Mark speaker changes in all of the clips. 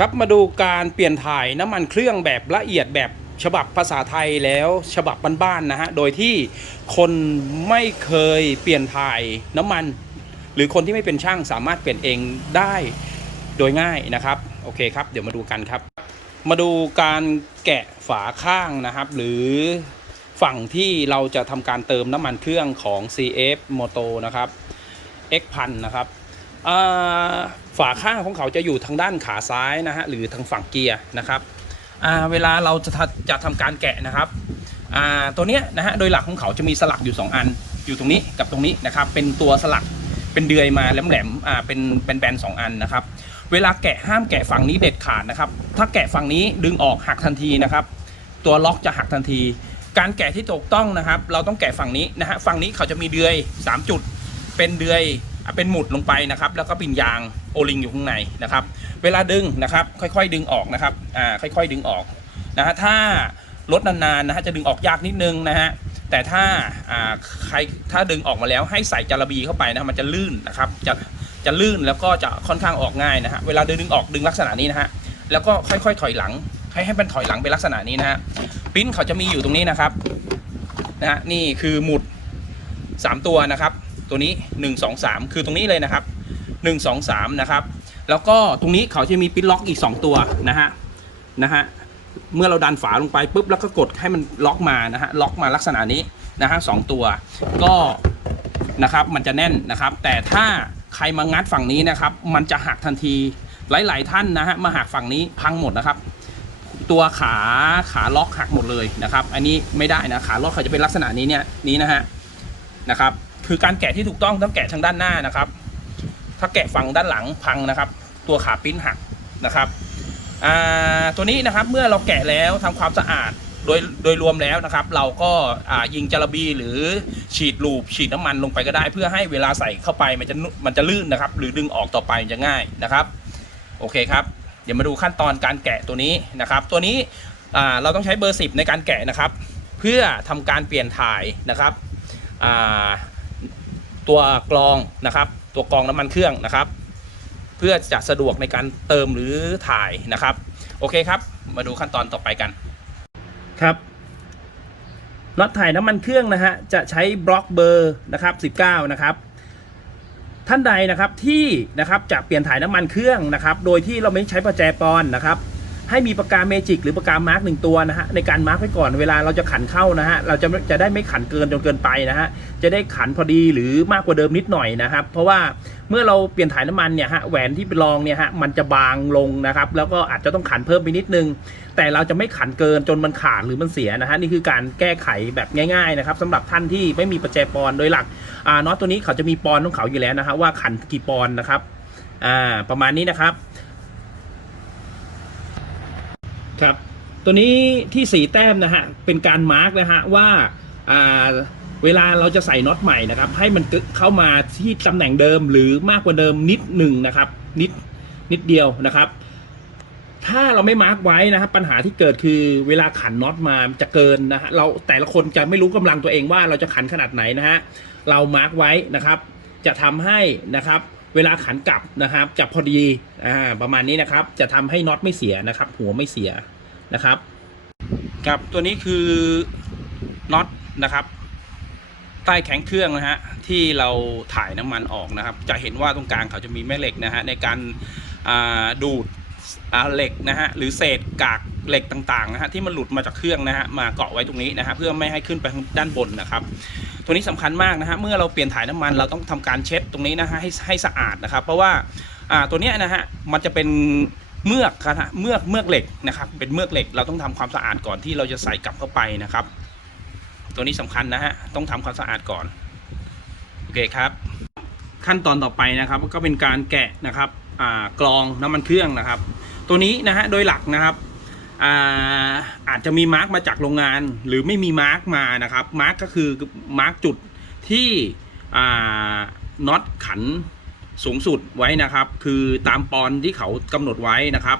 Speaker 1: ครับมาดูการเปลี่ยนถ่ายน้ำมันเครื่องแบบละเอียดแบบฉบับภาษาไทยแล้วฉบับบ้านๆนะฮะ โดยที่คนไม่เคยเปลี่ยนถ่ายน้ำมัน หรือคนที่ไม่เป็นช่างสามารถเปลี่ยนเองได้โดยง่ายนะครับ โอเคครับ เดี๋ยวมาดูกันครับ มาดูการแกะฝาข้างนะครับ หรือฝั่งที่เราจะทำการเติมน้ำมันเครื่องของ CF Moto นะครับ X พันนะครับ ฝาข้างของเขาจะอยู่ทางด้านขาซ้ายนะฮะหรือทางฝั่งเกียร์นะครับเวลาเราจะจะทำการแกะนะครับตัวเนี้ยนะฮะโดยหลักของเขาจะมีสลักอยู่ 2 อันอยู่ตรงนี้กับตรงนี้นะครับเป็นตัวสลักเป็นเดือยมาแหลมๆอ่าเป็นเป็นแบนสองอันนะครับเวลาแกะห้ามแกะฝั่งนี้เด็ดขาดนะครับถ้าแกะฝั่งนี้ดึงออกหักทันทีนะครับตัวล็อกจะหักทันที การแกะที่ถูกต้องนะครับ เราต้องแกะฝั่งนี้นะฮะฝั่งนี้เขาจะมีเดือย 3 จุด เป็นเดือย เป็นหมุดลงไปนะครับ แล้วก็ปิ่นยางโอลิงอยู่ข้างในนะครับ เวลาดึงนะครับ ค่อยๆดึงออกนะครับอ่าค่อยๆดึงออกนะฮะถ้ารถนานๆนะฮะจะดึงออกยากนิดนึงนะฮะแต่ถ้าอ่าใครถ้าดึงออกมาแล้วให้ใส่จาระบีเข้าไปนะมันจะลื่นนะครับจะจะลื่นแล้วก็จะค่อนข้างออกง่ายนะฮะเวลาดึงดึงออกดึงลักษณะนี้นะฮะแล้วก็ค่อยๆถอยหลัง ให้ให้มันถอยหลังเป็นลักษณะนี้นะฮะปิ้นเขาจะมีอยู่ตรงนี้นะครับนะฮะนี่คือหมุด 3 ตัวนะครับ ตัวนี้ 1 2 3 คือตรงนี้เลยนะครับ 1 2 3 นะครับ แล้วก็ตรงนี้เขาจะมีปิ้นล็อกอีก 2 ตัวนะฮะนะฮะเมื่อเราดันฝาลงไปปุ๊บแล้วก็กดให้มันล็อกมานะฮะล็อกมาลักษณะนี้นะฮะสองตัวก็นะครับมันจะแน่นนะครับ แต่ถ้าใครมางัดฝั่งนี้นะครับ มันจะหักทันทีหลาย ๆ ท่านนะฮะมาหักฝั่งนี้พังหมดนะครับ ตัวขาขาล็อกหักหมดเลยนะครับ อันนี้ไม่ได้นะขาล็อกเขาจะเป็นลักษณะนี้เนี่ยนี้นะฮะนะครับ คือการแกะที่ถูกต้องต้องแกะทางด้านหน้านะครับ ถ้าแกะฝั่งด้านหลังพังนะครับ ตัวขาปิ้นหักนะครับตัวนี้นะครับเมื่อเราแกะแล้วทำความสะอาดโดยโดยรวมแล้วนะครับ เราก็ยิงจาระบีหรือฉีดลูบฉีดน้ำมันลงไปก็ได้ เพื่อให้เวลาใส่เข้าไปมันจะมันจะลื่นนะครับ หรือดึงออกต่อไปมันจะง่ายนะครับ โอเคครับ เดี๋ยวมาดูขั้นตอนการแกะตัวนี้นะครับ ตัวนี้เราต้องใช้เบอร์ 10 ในการแกะนะครับ เพื่อทำการเปลี่ยนถ่ายนะครับ ตัวกรองนะครับ ตัวกรองน้ำมันเครื่องนะครับ เพื่อจะสะดวกในการเติมหรือถ่ายนะครับ โอเคครับ มาดูขั้นตอนต่อไปกันครับน็อตถ่ายน้ำมันเครื่องนะฮะจะใช้บล็อกเบอร์นะครับ19นะครับท่านใดนะครับที่นะครับจะเปลี่ยนถ่ายน้ำมันเครื่องนะครับ โดยที่เราไม่ใช้ประแจปอนนะครับ ให้มีปากกาเมจิกหรือปากกามาร์กหนึ่งตัวนะฮะในการมาร์กไว้ก่อนเวลาเราจะขันเข้านะฮะเราจะจะได้ไม่ขันเกินจนเกินไปนะฮะจะได้ขันพอดีหรือมากกว่าเดิมนิดหน่อยนะครับ เพราะว่าเมื่อเราเปลี่ยนถ่ายน้ำมันเนี่ยฮะแหวนที่เป็นรองเนี่ยฮะมันจะบางลงนะครับแล้วก็อาจจะต้องขันเพิ่มไปนิดนึง แต่เราจะไม่ขันเกินจนมันขาดหรือมันเสียนะฮะนี่คือการแก้ไขแบบง่ายๆนะครับสำหรับท่านที่ไม่มีประแจปอนโดยหลักอ่าน็อตตัวนี้เขาจะมีปอนของเขาอยู่แล้วนะฮะว่าขันกี่ปอนนะครับอ่าประมาณนี้นะครับ ครับ ตัวนี้ที่สีแต้มนะฮะเป็นการมาร์กนะฮะว่าเวลาเราจะใส่น็อตใหม่นะครับ ให้มันเข้ามาที่ตำแหน่งเดิมหรือมากกว่าเดิมนิดหนึ่งนะครับ นิดนิดเดียวนะครับ ถ้าเราไม่มาร์กไว้นะครับ ปัญหาที่เกิดคือเวลาขันน็อตมาจะเกินนะฮะเราแต่ละคนจะไม่รู้กำลังตัวเองว่าเราจะขันขนาดไหนนะฮะเรามาร์กไว้นะครับ จะทำให้นะครับ เวลาขันกลับนะครับจะพอดีอ่าประมาณนี้นะครับ จะทำให้น็อตไม่เสียนะครับ หัวไม่เสียนะครับครับตัวนี้คือน็อตนะครับ ใต้แข็งเครื่องนะฮะที่เราถ่ายน้ำมันออกนะครับ จะเห็นว่าตรงกลางเขาจะมีแม่เหล็กนะฮะในการอ่าดูดเหล็กนะฮะหรือเศษกากเหล็กต่างๆนะฮะที่มันหลุดมาจากเครื่องนะฮะมาเกาะไว้ตรงนี้นะฮะเพื่อไม่ให้ขึ้นไปด้านบนนะครับ ตัวนี้สำคัญมากนะฮะเมื่อเราเปลี่ยนถ่ายน้ำมันเราต้องทำการเช็ดตรงนี้นะฮะให้ให้สะอาดนะครับ เพราะว่าอ่าตัวเนี้ยนะฮะมันจะเป็นเมือกนะฮะเมือกเมือกเหล็กนะครับเป็นเมือกเหล็กเราต้องทำความสะอาดก่อนที่เราจะใส่กลับเข้าไปนะครับ ตัวนี้สำคัญนะฮะต้องทำความสะอาดก่อนโอเคครับ ขั้นตอนต่อไปนะครับก็เป็นการแกะนะครับอ่ากรองน้ำมันเครื่องนะครับ ตัวนี้นะฮะโดยหลักนะครับ อาอาจจะมีมาร์กมาจากโรงงาน หรือไม่มีมาร์กมานะครับมาร์กก็คือมาร์กจุดที่น็อตขันสูงสุดไว้นะครับ คือตามปอนที่เขากำหนดไว้นะครับ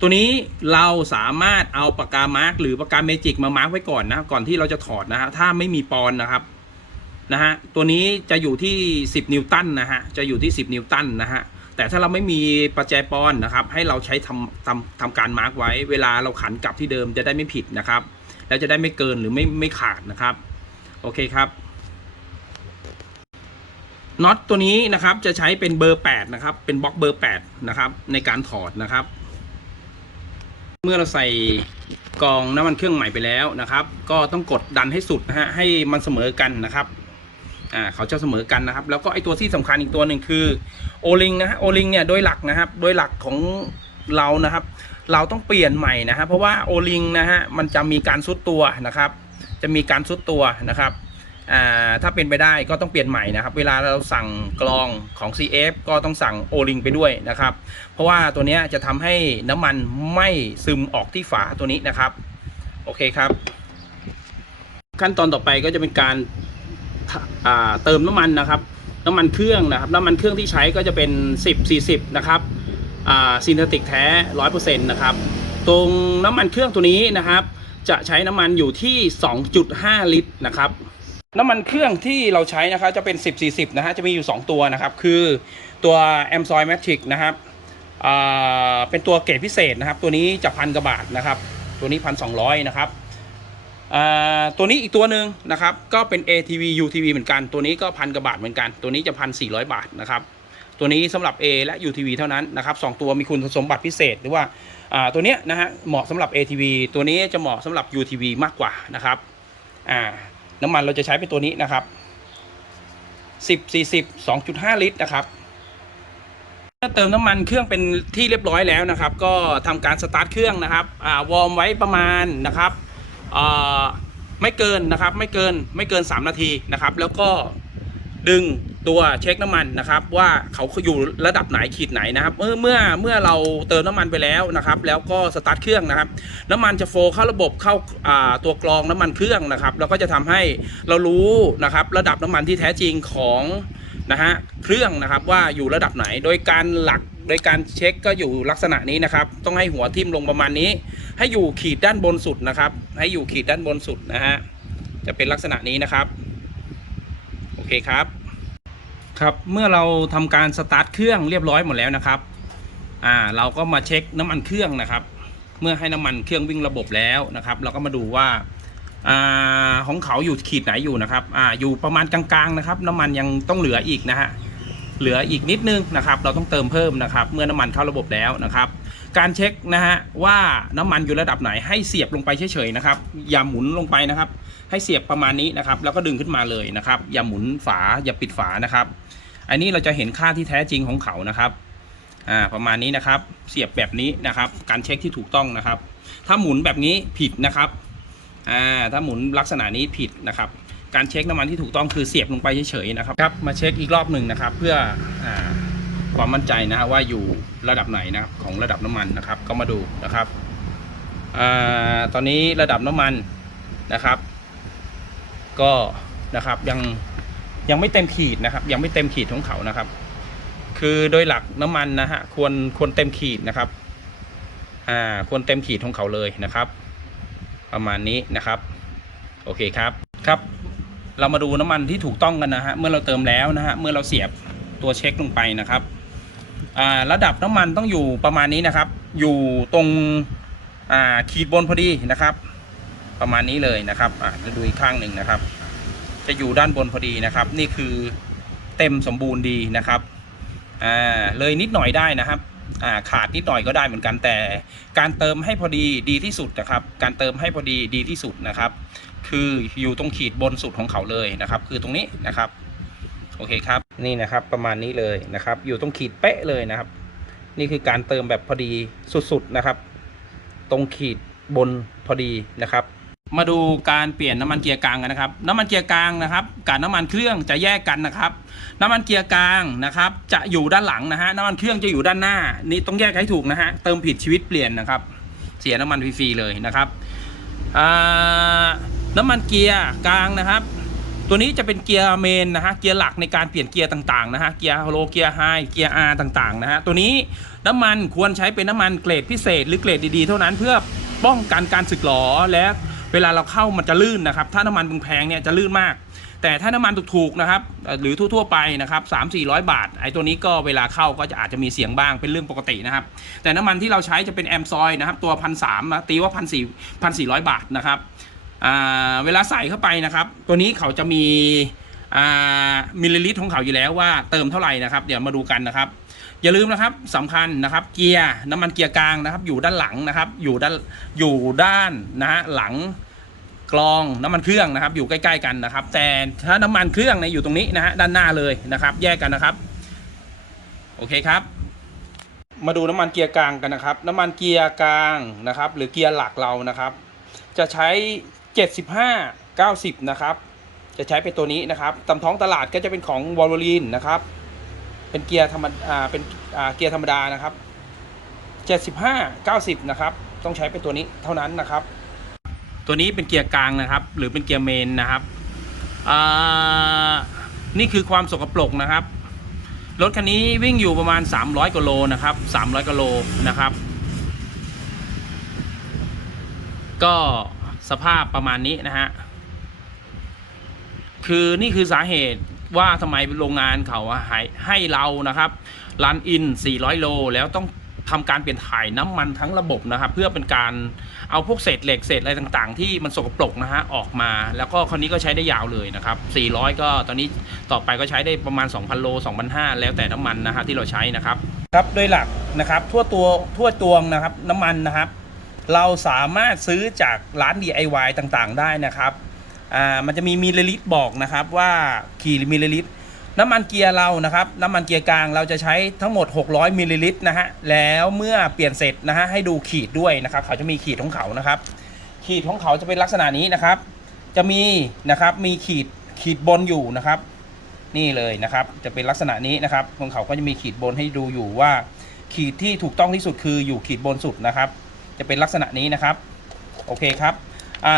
Speaker 1: ตัวนี้เราสามารถเอาปากกามาร์กหรือปากกาเมจิกมามาร์กไว้ก่อนนะก่อนที่เราจะถอดนะฮะถ้าไม่มีปอนนะครับนะฮะตัวนี้จะอยู่ที่ 10 นิวตันนะฮะจะอยู่ที่ 10 นิวตันนะฮะ แต่ถ้าเราไม่มีประแจปอนนะครับ ให้เราใช้ทำทำทำการมาร์กไว้ เวลาเราขันกลับที่เดิมจะได้ไม่ผิดนะครับ แล้วจะได้ไม่เกินหรือไม่ไม่ขาดนะครับ โอเคครับน็อตตัวนี้นะครับจะใช้เป็นเบอร์8นะครับ เป็นบล็อกเบอร์8นะครับ ในการถอดนะครับ เมื่อเราใส่กองน้ำมันเครื่องใหม่ไปแล้วนะครับ ก็ต้องกดดันให้สุดนะฮะให้มันเสมอกันนะครับ อ่าเขาจะเสมอกันนะครับ แล้วก็ไอตัวที่สำคัญอีกตัวหนึ่งคือโอลิงนะฮะโอลิงเนี่ยโดยหลักนะครับ โดยหลักของเรานะครับ เราต้องเปลี่ยนใหม่นะฮะเพราะว่าโอลิงนะฮะมันจะมีการซุดตัวนะครับ จะมีการซุดตัวนะครับอ่าถ้าเป็นไปได้ก็ต้องเปลี่ยนใหม่นะครับ เวลาเราสั่งกรองของ CF ก็ต้องสั่งโอลิงไปด้วยนะครับ เพราะว่าตัวนี้จะทำให้น้ำมันไม่ซึมออกที่ฝาตัวนี้นะครับ โอเคครับ ขั้นตอนต่อไปก็จะเป็นการ เติมน้ำมันนะครับ น้ำมันเครื่องนะครับ น้ำมันเครื่องที่ใช้ก็จะเป็น 10 40 นะครับซินเทติกแท้100%นะครับ ตรงน้ำมันเครื่องตัวนี้นะครับ จะใช้น้ำมันอยู่ที่ 2.5 ลิตรนะครับ น้ำมันเครื่องที่เราใช้นะครับจะเป็น 10 40 นะฮะจะมีอยู่ 2 ตัวนะครับ คือตัว a m s o i Matrix นะครับเป็นตัวเกรดพิเศษนะครับ ตัวนี้จะพันกว่าบาทนะครับ ตัวนี้พันสองนะครับ ตัวนี้อีกตัวหนึ่งนะครับ ก็เป็น ATV UTV เหมือนกัน ตัวนี้ก็พันกว่าบาทเหมือนกัน ตัวนี้จะพันสี่ร้อยบาทนะครับ ตัวนี้สำหรับ A และ UTV เท่านั้นนะครับสองตัวมีคุณสมบัติพิเศษหรือว่าตัวเนี้ยนะฮะเหมาะสำหรับ ATV ตัวนี้จะเหมาะสำหรับ UTV มากกว่านะครับน้ำมันเราจะใช้เป็นตัวนี้นะครับ10 40 2.5 ลิตรนะครับเมื่อเติมน้ำมันเครื่องเป็นที่เรียบร้อยแล้วนะครับ ก็ทำการสตาร์ทเครื่องนะครับวอร์มไว้ประมาณนะครับ ไม่เกินนะครับไม่เกินไม่เกิน 3 นาทีนะครับ แล้วก็ดึงตัวเช็คน้ำมันนะครับ ว่าเขาอยู่ระดับไหนขีดไหนนะครับ เมื่อเมื่อเมื่อเราเติมน้ำมันไปแล้วนะครับ แล้วก็สตาร์ทเครื่องนะครับ น้ำมันจะโฟเข้าระบบเข้าตัวกรองน้ำมันเครื่องนะครับ แล้วก็จะทำให้เรารู้นะครับ ระดับน้ำมันที่แท้จริงของนะฮะเครื่องนะครับว่าอยู่ระดับไหนโดยการหลัก โดยการเช็คก็อยู่ลักษณะนี้นะครับ ต้องให้หัวทิ่มลงประมาณนี้ ให้อยู่ขีดด้านบนสุดนะครับ ให้อยู่ขีดด้านบนสุดนะฮะจะเป็นลักษณะนี้นะครับ โอเคครับ ครับเมื่อเราทำการสตาร์ทเครื่องเรียบร้อยหมดแล้วนะครับอ่าเราก็มาเช็คน้ำมันเครื่องนะครับ เมื่อให้น้ำมันเครื่องวิ่งระบบแล้วนะครับ เราก็มาดูว่าอ่าของเขาอยู่ขีดไหนอยู่นะครับอ่าอยู่ประมาณกลางๆนะครับ น้ำมันยังต้องเหลืออีกนะฮะ เหลืออีกนิดนึงนะครับเราต้องเติมเพิ่มนะครับเมื่อน้ำมันเข้าระบบแล้วนะครับการเช็คนะฮะว่าน้ำมันอยู่ระดับไหนให้เสียบลงไปเฉยๆนะครับอย่าหมุนลงไปนะครับ ให้เสียบประมาณนี้นะครับแล้วก็ดึงขึ้นมาเลยนะครับอย่าหมุนฝาอย่าปิดฝานะครับอันนี้เราจะเห็นค่าที่แท้จริงของเขานะครับอ่าประมาณนี้นะครับเสียบแบบนี้นะครับ การเช็คที่ถูกต้องนะครับ ถ้าหมุนแบบนี้ผิดนะครับอ่าถ้าหมุนลักษณะนี้ผิดนะครับ การเช็คน้ำมันที่ถูกต้องคือเสียบลงไปเฉยๆนะครับครับ มาเช็คอีกรอบหนึ่งนะครับ เพื่ออความมั่นใจนะฮะว่าอยู่ระดับไหนนะครับของระดับน้ำมันนะครับ ก็มาดูนะครับอ่าตอนนี้ระดับน้ำมันนะครับ ก็นะครับยังยังไม่เต็มขีดนะครับ ยังไม่เต็มขีดของเขานะครับ คือโดยหลักน้ำมันนะฮะควรควรเต็มขีดนะครับอ่าควรเต็มขีดของเขาเลยนะครับ ประมาณนี้นะครับ โอเคครับครับ เรามาดูน้ำมันที่ถูกต้องกันนะฮะเมื่อเราเติมแล้วนะฮะเมื่อเราเสียบตัวเช็คลงไปนะครับระดับน้ำมันต้องอยู่ประมาณนี้นะครับ อยู่ตรงขีดบนพอดีนะครับ ประมาณนี้เลยนะครับจะดูอีกข้างหนึ่งนะครับ จะอยู่ด้านบนพอดีนะครับ นี่คือเต็มสมบูรณ์ดีนะครับเลยนิดหน่อยได้นะครับาขาดนิดหน่อยก็ได้เหมือนกันแต่ การเติมให้พอดีดีที่สุดนะครับ การเติมให้พอดีดีที่สุดนะครับ คืออยู่ตรงขีดบนสุดของเขาเลยนะครับ คือตรงนี้นะครับโอเคครับนี่นะครับประมาณนี้เลยนะครับ อยู่ตรงขีดเป๊ะเลยนะครับ นี่คือการเติมแบบพอดีสุดๆนะครับ ตรงขีดบนพอดีนะครับ มาดูการเปลี่ยนน้ำมันเกียร์กลางกันนะครับ น้ำมันเกียร์กลางนะครับกับน้ำมันเครื่องจะแยกกันนะครับ น้ำมันเกียร์กลางนะครับ จะอยู่ด้านหลังนะฮะน้ำมันเครื่องจะอยู่ด้านหน้า นี่ต้องแยกให้ถูกนะฮะเติมผิดชีวิตเปลี่ยนนะครับ เสียน้ำมันฟรีๆเลยนะครับอ่า น้ำมันเกียร์กลางนะครับ ตัวนี้จะเป็นเกียร์เมนนะฮะเกียร์หลักในการเปลี่ยนเกียร์ต่างๆนะฮะเกียร์โลเกียร์ไฮเกียร์อาร์ต่างๆนะฮะตัวนี้น้ำมันควรใช้เป็นน้ำมันเกรดพิเศษ หรือเกรดดีๆ เท่านั้นเพื่อป้องกันการสึกหรอและเวลาเราเข้ามันจะลื่นนะครับ ถ้าน้ำมันแพงเนี่ยจะลื่นมาก แต่ถ้าน้ำมันถูกๆนะครับ หรือทั่วๆไปนะครับสามสี่ร้อยบาท ไอ้ตัวนี้ก็เวลาเข้าก็จะอาจจะมีเสียงบ้างเป็นเรื่องปกตินะครับ แต่น้ำมันที่เราใช้จะเป็นแอมซอยนะครับ ตัวพันสามตีว่าพันสี่พันสี่ร้อยบาทนะครับอ่า เวลาใส่เข้าไปนะครับ ตัวนี้เขาจะมีมิลลิลิตรของเขาอยู่แล้วว่าเติมเท่าไหร่นะครับ เดี๋ยวมาดูกันนะครับ อย่าลืมนะครับสำคัญนะครับ เกียร์น้ำมันเกียร์กลางนะครับ อยู่ด้านหลังนะครับ อยู่ด้านอยู่ด้านนะฮะหลังกรองน้ำมันเครื่องนะครับ อยู่ใกล้ ๆ กันนะครับ แต่ถ้าน้ำมันเครื่องเนี่ยอยู่ตรงนี้นะฮะด้านหน้าเลยนะครับ แยกกันนะครับ โอเคครับ มาดูน้ำมันเกียร์กลางกันนะครับ น้ำมันเกียร์กลางนะครับ หรือเกียร์หลักเรานะครับ จะใช้ 75 90 นะครับ จะใช้เป็นตัวนี้นะครับตามท้องตลาดก็จะเป็นของวอลลีนนะครับ เป็นเกียร์ธรรมดาเป็นอ่าเกียร์ธรรมดานะครับ 75 90 นะครับ ต้องใช้เป็นตัวนี้เท่านั้นนะครับ ตัวนี้เป็นเกียร์กลางนะครับ หรือเป็นเกียร์เมนนะครับอ่านี่คือความสกปรกนะครับ รถคันนี้วิ่งอยู่ประมาณ 300กิโลนะครับ 300กิโลนะครับ ก็ สภาพประมาณนี้นะฮะ คือนี่คือสาเหตุว่าทำไมโรงงานเขาให้ให้เรานะครับรันอิน 400 โล แล้วต้องทำการเปลี่ยนถ่ายน้ำมันทั้งระบบนะครับ เพื่อเป็นการเอาพวกเศษเหล็กเศษอะไรต่างๆ ที่มันสกปรกนะฮะออกมา แล้วก็คันนี้ก็ใช้ได้ยาวเลยนะครับ 400 ก็ตอนนี้ต่อไปก็ใช้ได้ประมาณ 2,000 โล 2,500 แล้วแต่น้ำมันนะฮะที่เราใช้นะครับ ครับโดยหลักนะครับทั่วตัวทั่วตวงนะครับน้ำมันนะครับ เราสามารถซื้อจากร้าน DIY ต่างๆ ได้นะครับอ่ามันจะมีมิลลิลิตรบอกนะครับว่ากี่มิลลิลิตรน้ำมันเกียร์เรานะครับน้ำมันเกียร์กลางเราจะใช้ทั้งหมด 600มิลลิลิตรนะฮะแล้วเมื่อเปลี่ยนเสร็จนะฮะให้ดูขีดด้วยนะครับ เขาจะมีขีดของเขานะครับ ขีดของเขาจะเป็นลักษณะนี้นะครับ จะมีนะครับมีขีดขีดบนอยู่นะครับ นี่เลยนะครับ จะเป็นลักษณะนี้นะครับของเขาก็จะมีขีดบนให้ดูอยู่ว่า ขีดที่ถูกต้องที่สุดคืออยู่ขีดบนสุดนะครับ จะเป็นลักษณะนี้นะครับ โอเคครับ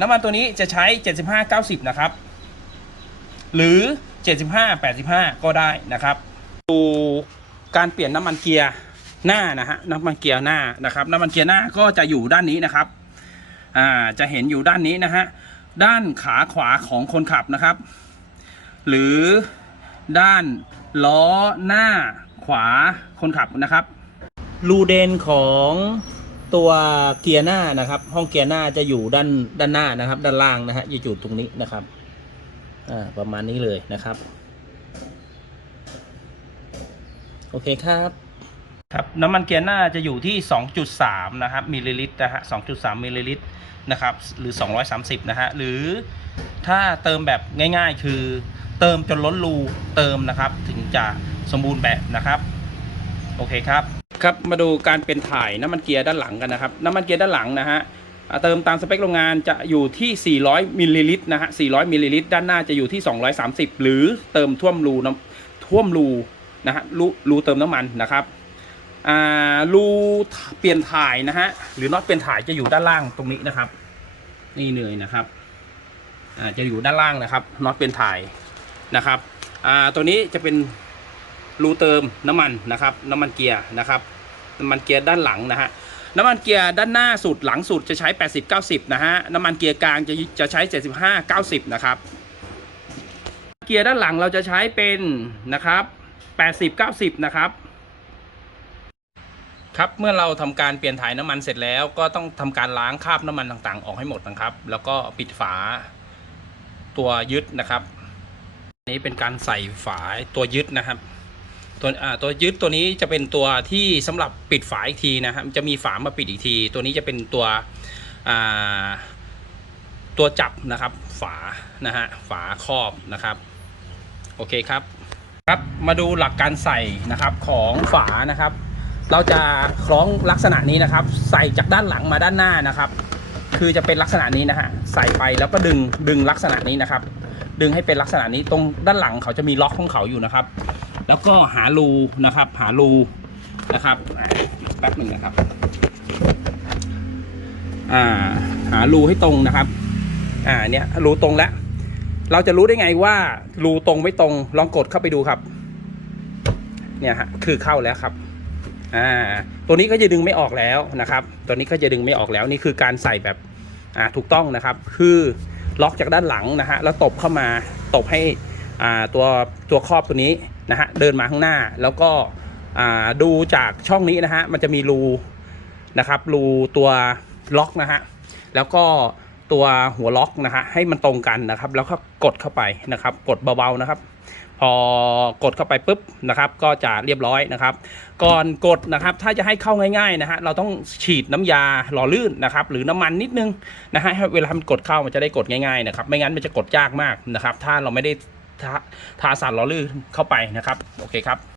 Speaker 1: น้ำมันตัวนี้จะใช้ 75 90 นะครับ หรือ 75 85 ก็ได้นะครับ ดูการเปลี่ยนน้ำมันเกียร์หน้านะฮะน้ำมันเกียร์หน้านะครับน้ำมันเกียร์หน้าก็จะอยู่ด้านนี้นะครับอ่าจะเห็นอยู่ด้านนี้นะฮะด้านขาขวาของคนขับนะครับ หรือด้านล้อหน้าขวาคนขับนะครับรูเดนของ ตัวเกียร์หน้านะครับ ห้องเกียร์หน้าจะอยู่ด้านด้านหน้านะครับ ด้านล่างนะฮะจะอยู่ตรงนี้นะครับอ่าประมาณนี้เลยนะครับ โอเคครับครับน้ำมันเกียร์หน้าจะอยู่ที่ 2.3 นะครับมิลลิลิตรนะฮะ 2.3 มิลลิลิตรนะครับหรือ 230 นะฮะ หรือถ้าเติมแบบง่ายๆ คือเติมจนล้นรูเติมนะครับ ถึงจะสมบูรณ์แบบนะครับ โอเคครับ ครับมาดูการเป็นถ่ายน้ำมันเกียร์ด้านหลังกันนะครับ น้ำมันเกียร์ด้านหลังนะฮะเติมตามสเปคโรงงานจะอยู่ที่ 400 มิลลิลิตรนะฮะ 400 มิลลิลิตรด้านหน้าจะอยู่ที่ 230 หรือเติมท่วมรูน้ำท่วมรูนะฮะรูรูเติมน้ำมันนะครับอ่ารูเปลี่ยนถ่ายนะฮะหรือน็อตเปลี่ยนถ่ายจะอยู่ด้านล่างตรงนี้นะครับ นี่เลยนะครับอ่าจะอยู่ด้านล่างนะครับน็อตเปลี่ยนถ่ายนะครับอ่าตัวนี้จะเป็น รูเติมน้ำมันนะครับน้ำมันเกียร์นะครับน้ำมันเกียร์ด้านหลังนะฮะน้ำมันเกียร์ด้านหน้าสุดหลังสุดจะใช้ 80 90 นะฮะน้ำมันเกียร์กลางจะจะใช้ 75 90 นะครับเกียร์ด้านหลังเราจะใช้เป็นนะครับ 80 90 นะครับครับเมื่อเราทำการเปลี่ยนถ่ายน้ำมันเสร็จแล้วก็ต้องทำการล้างคราบน้ำมันต่างๆ ออกให้หมดนะครับ แล้วก็ปิดฝาตัวยึดนะครับนนี้เป็นการใส่ฝาตัวยึดนะครับ ตัวอ่าตัวยึดตัวนี้จะเป็นตัวที่สำหรับปิดฝาอีกทีนะครับจะมีฝามาปิดอีกที ตัวนี้จะเป็นตัวอ่าตัวจับนะครับฝานะฮะฝาครอบนะครับโอเคครับครับมาดูหลักการใส่นะครับของฝานะครับ เราจะคล้องลักษณะนี้นะครับ ใส่จากด้านหลังมาด้านหน้านะครับ คือจะเป็นลักษณะนี้นะฮะใส่ไปแล้วก็ดึงดึงลักษณะนี้นะครับ ดึงให้เป็นลักษณะนี้ตรงด้านหลังเขาจะมีล็อกของเขาอยู่นะครับ แล้วก็หารูนะครับ หารูนะครับแป๊บหนึ่งนะครับอ่าหารูให้ตรงนะครับ อ่าเนี่ยรูตรงแล้วเราจะรู้ได้ไงว่ารูตรงไม่ตรงลองกดเข้าไปดูครับ เนี่ยฮะคือเข้าแล้วครับอ่าตัวนี้ก็จะดึงไม่ออกแล้วนะครับ ตัวนี้ก็จะดึงไม่ออกแล้วนี่คือการใส่แบบอ่าถูกต้องนะครับ คือล็อกจากด้านหลังนะฮะแล้วตบเข้ามาตบให้อ่าตัวตัวครอบตัวนี้ นะฮะเดินมาข้างหน้าแล้วก็ดูจากช่องนี้นะฮะมันจะมีรูนะครับรูตัวล็อกนะฮะแล้วก็ตัวหัวล็อกนะฮะให้มันตรงกันนะครับ แล้วก็กดเข้าไปนะครับ กดเบาๆนะครับ พอกดเข้าไปปุ๊บนะครับ ก็จะเรียบร้อยนะครับ ก่อนกดนะครับถ้าจะให้เข้าง่ายๆนะฮะเราต้องฉีดน้ำยาหล่อลื่นนะครับ หรือน้ำมันนิดนึงนะฮะเวลามันกดเข้ามันจะได้กดง่ายๆนะครับ ไม่งั้นมันจะกดยากมากนะครับ ถ้าเราไม่ได้ ทาทาสารล้อลื่นเข้าไปนะครับ โอเคครับ